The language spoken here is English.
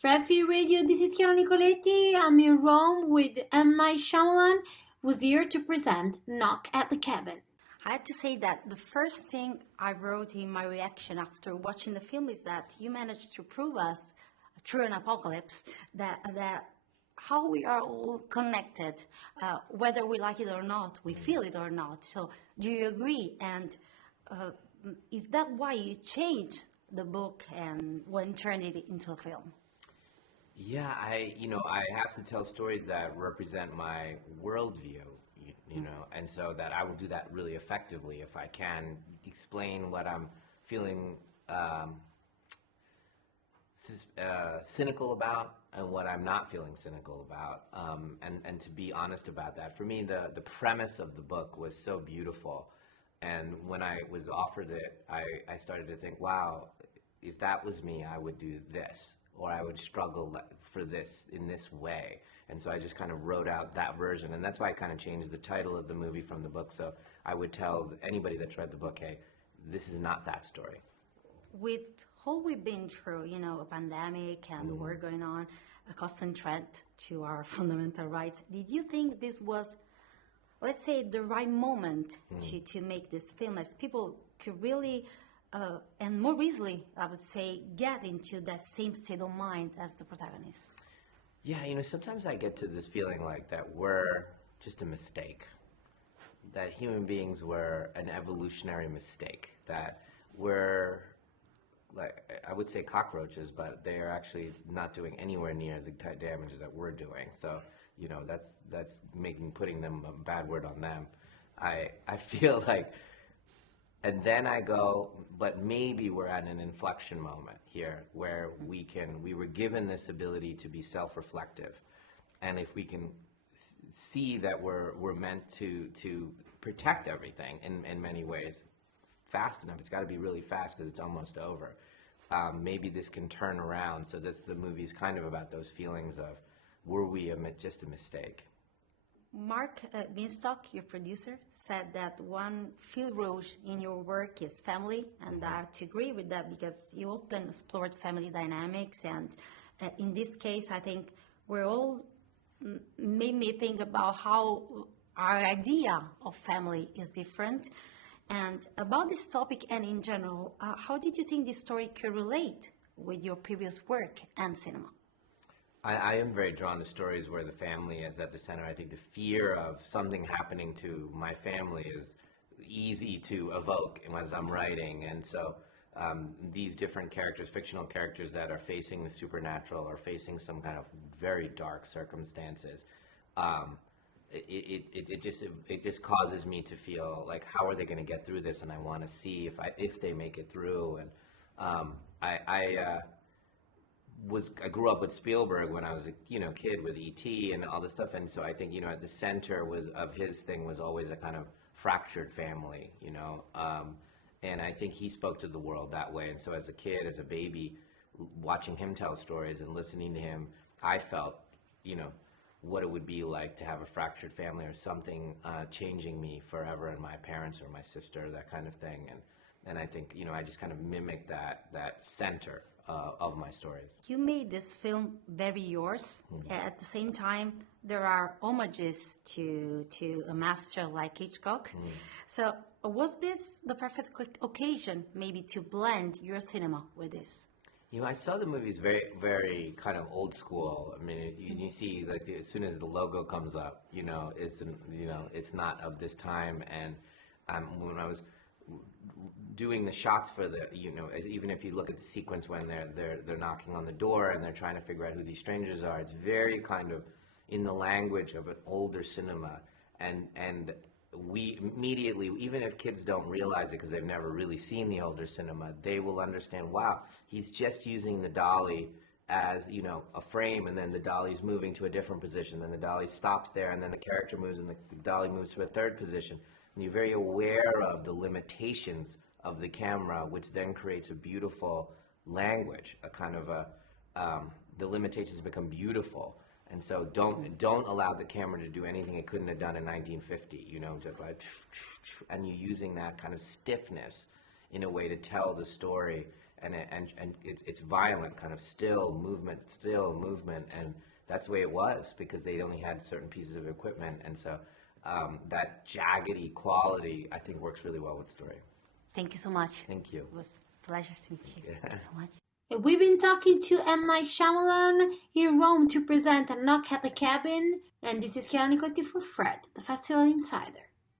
Fred Free Radio, this is Chiara Nicoletti. I'm in Rome with M. Night Shyamalan, who's here to present Knock at the Cabin. I have to say that the first thing I wrote in my reaction after watching the film is that you managed to prove us, through an apocalypse, that how we are all connected, whether we like it or not, we feel it or not. So, do you agree? And uh, is that why you changed the book and when turned it into a film? Yeah, I have to tell stories that represent my worldview, and so that I will do that really effectively if I can explain what I'm feeling cynical about and what I'm not feeling cynical about, and to be honest about that. For me, the premise of the book was so beautiful, and when I was offered it, I started to think, wow, if that was me, I would do this, or I would struggle for this in this way. And so I just kind of wrote out that version, and that's why I kind of changed the title of the movie from the book. So I would tell anybody that's read the book, hey, this is not that story. With all we've been through, a pandemic and the war going on, a constant threat to our fundamental rights, did you think this was, let's say, the right moment to make this film, as people could really and more easily, I would say, get into that same state of mind as the protagonist? Yeah, sometimes I get to this feeling like that we're just a mistake, that human beings were an evolutionary mistake, that we're, like, I would say cockroaches, but they are actually not doing anywhere near the damage that we're doing. So, that's putting them a bad word on them. I feel like. And then I go, but maybe we're at an inflection moment here where we were given this ability to be self-reflective. And if we can see that we're meant to protect everything in many ways fast enough, it's got to be really fast because it's almost over. Maybe this can turn around. So the movie's kind of about those feelings of, were we just a mistake? Mark Binstock, your producer, said that one fil rouge in your work is family, and I have to agree with that because you often explored family dynamics, and in this case, I think we're all made me think about how our idea of family is different, and about this topic and in general, how did you think this story could relate with your previous work and cinema? I am very drawn to stories where the family is at the center. I think the fear of something happening to my family is easy to evoke as I'm writing. And so these different characters, fictional characters that are facing the supernatural or facing some kind of very dark circumstances, it just causes me to feel like, how are they going to get through this? And I want to see if they make it through. And I grew up with Spielberg when I was a kid with E.T. and all this stuff, and so I think at the center of his thing was always a kind of fractured family, and I think he spoke to the world that way. And so as a kid, as a baby, watching him tell stories and listening to him, I felt what it would be like to have a fractured family or something changing me forever, and my parents or my sister, that kind of thing. And I think I just kind of mimic that center of my stories. You made this film very yours. At the same time, there are homages to a master like Hitchcock. So was this the perfect occasion maybe to blend your cinema with this? I saw the movies very, very kind of old school. I mean, you see, like, as soon as the logo comes up, it's not of this time. And when I was doing the shots for even if you look at the sequence when they're knocking on the door and they're trying to figure out who these strangers are, it's very kind of in the language of an older cinema, and we immediately, even if kids don't realize it because they've never really seen the older cinema, they will understand, wow, he's just using the dolly as a frame, and then the dolly's moving to a different position, then the dolly stops there, and then the character moves and the dolly moves to a third position. And you're very aware of the limitations of the camera, which then creates a beautiful language, a kind of the limitations become beautiful. And so don't allow the camera to do anything it couldn't have done in 1950, just like, and you're using that kind of stiffness in a way to tell the story. and it's violent, kind of still movement, and that's the way it was because they only had certain pieces of equipment, and so that jaggedy quality I think works really well with the story. Thank you so much. Thank you. It was a pleasure to meet you. Thank you so much. We've been talking to M. Night Shyamalan in Rome to present A Knock at the Cabin, and this is Chiara Nicoletti for Fred, the Festival Insider.